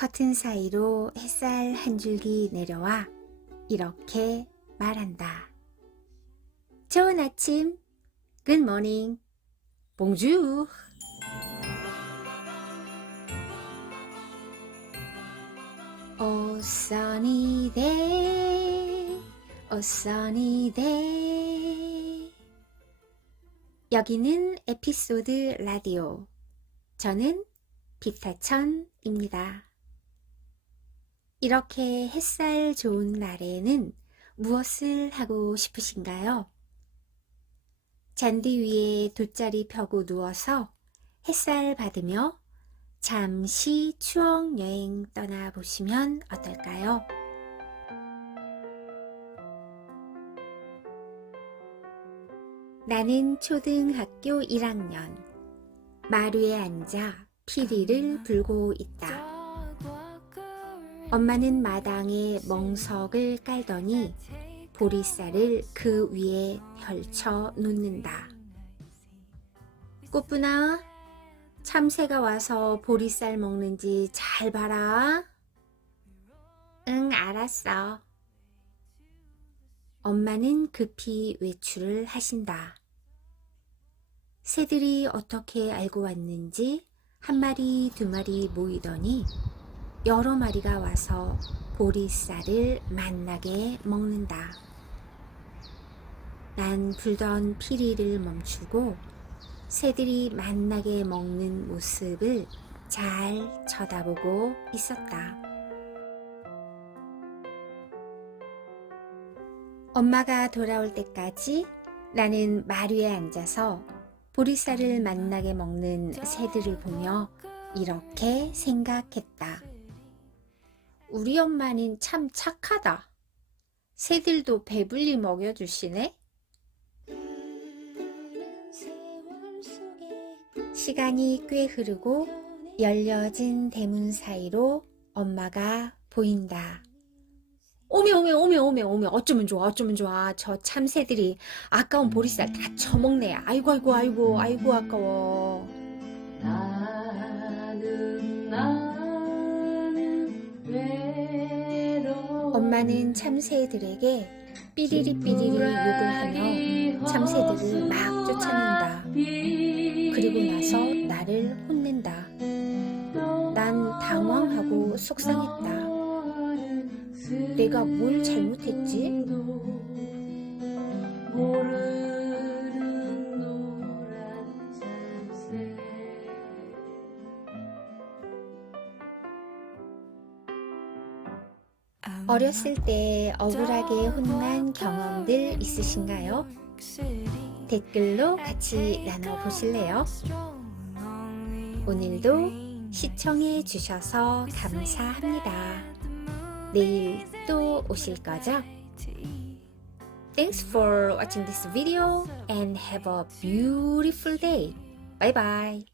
커튼 사이로 햇살 한 줄기 내려와 이렇게 말한다. 좋은 아침. Good morning. Bonjour. A sunny day. A sunny day. 여기는 에피소드 라디오. 저는 비타천입니다. 이렇게 햇살 좋은 날에는 무엇을 하고 싶으신가요? 잔디 위에 돗자리 펴고 누워서 햇살 받으며 잠시 추억 여행 떠나보시면 어떨까요? 나는 초등학교 1학년. 마루에 앉아 피리를 불고 있다. 엄마는 마당에 멍석을 깔더니 보리쌀을 그 위에 펼쳐 놓는다. 꽃분아, 참새가 와서 보리쌀 먹는지 잘 봐라. 응, 알았어. 엄마는 급히 외출을 하신다. 새들이 어떻게 알고 왔는지 한 마리, 두 마리 모이더니 여러 마리가 와서 보리쌀을 만나게 먹는다. 난 불던 피리를 멈추고 새들이 만나게 먹는 모습을 잘 쳐다보고 있었다. 엄마가 돌아올 때까지 나는 마루에 앉아서 보리쌀을 만나게 먹는 새들을 보며 이렇게 생각했다. 우리 엄마는 참 착하다. 새들도 배불리 먹여주시네. 시간이 꽤 흐르고 열려진 대문 사이로 엄마가 보인다. 오메 오메 오메 오메 오메 어쩌면 좋아 어쩌면 좋아 저 참새들이 아까운 보리쌀 다 처먹네 아이고 아이고 아이고 아이고 아까워 나는 나 엄마는 참새들에게 삐리리 삐리리 욕을 하며 참새들을 막 쫓아낸다. 그리고 나서 나를 혼낸다. 난 당황하고 속상했다. 내가 뭘 잘못했지? 어렸을 때 억울하게 혼난 경험들 있으신가요? 댓글로 같이 나눠보실래요? 오늘도 시청해 주셔서 감사합니다. 내일 또 오실 거죠? Thanks for watching this video and have a beautiful day. Bye bye.